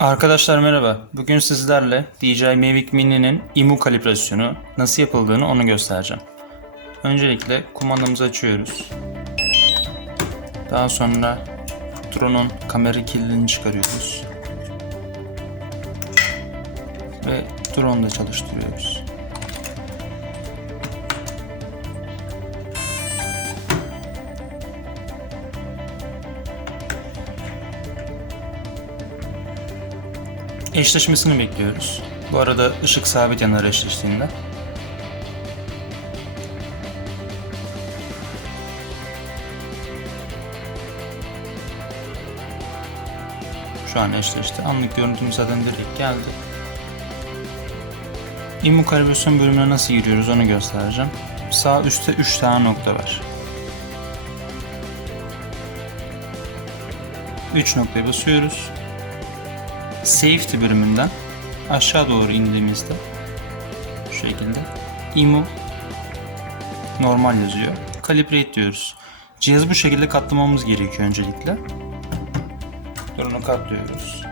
Arkadaşlar merhaba. Bugün sizlerle DJI Mavic Mini'nin IMU kalibrasyonu nasıl yapıldığını onu göstereceğim. Öncelikle kumandamızı açıyoruz. Daha sonra drone'un kamera kilidini çıkarıyoruz. Ve drone'u da çalıştırıyoruz. Eşleşmesini bekliyoruz. Bu arada ışık sabit yanar eşleştiğinde. Şu an eşleşti. Anlık görüntümüz zaten direkt geldi. İmmu kalibrasyon bölümüne nasıl giriyoruz onu göstereceğim. Sağ üstte 3 tane nokta var. 3 noktaya basıyoruz. Safety bölümünden aşağı doğru indiğimizde şu şekilde IMU normal yazıyor. Calibrate diyoruz. Cihazı bu şekilde katlamamız gerekiyor öncelikle. Drone'u katlıyoruz.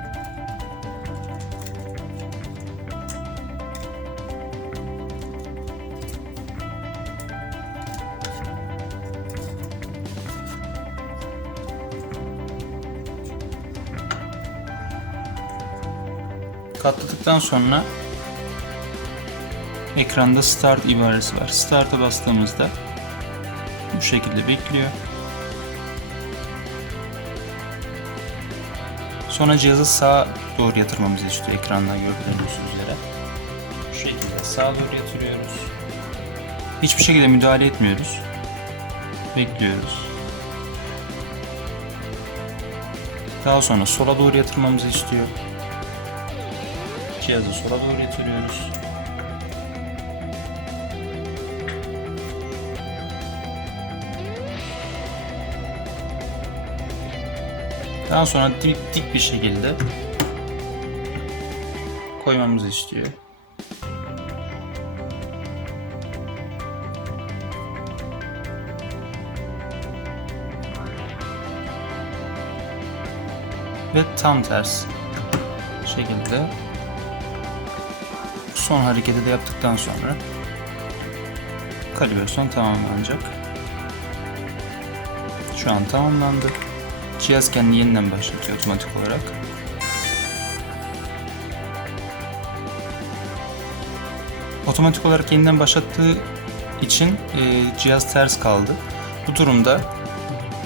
Katladıktan sonra ekranda start ibaresi var. Start'a bastığımızda bu şekilde bekliyor. Sonra cihazı sağa doğru yatırmamızı istiyor ekranda gördüğünüz üzere. Bu şekilde sağa doğru yatırıyoruz. Hiçbir şekilde müdahale etmiyoruz. Bekliyoruz. Daha sonra sola doğru yatırmamızı istiyor. Cihazı sola doğru yatırıyoruz. Daha sonra dik, dik bir şekilde koymamızı istiyor. Ve tam ters şekilde son hareketi de yaptıktan sonra kalibrasyon tamamlanacak. Şu an tamamlandı. Cihaz kendini yeniden başlatıyor otomatik olarak. Otomatik olarak yeniden başlattığı için e, cihaz ters kaldı. Bu durumda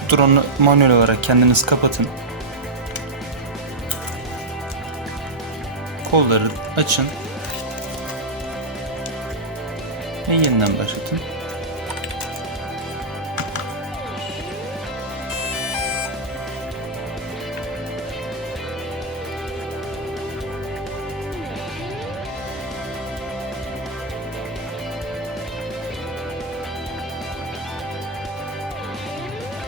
drone'u manuel olarak kendiniz kapatın. Kolları açın ve yeniden başlatın.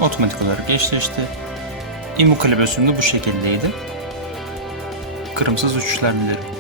Otomatik olarak eşleşti. IMU kalibrasyonu da bu şekildeydi. Kırımsız uçuşlar dilerim.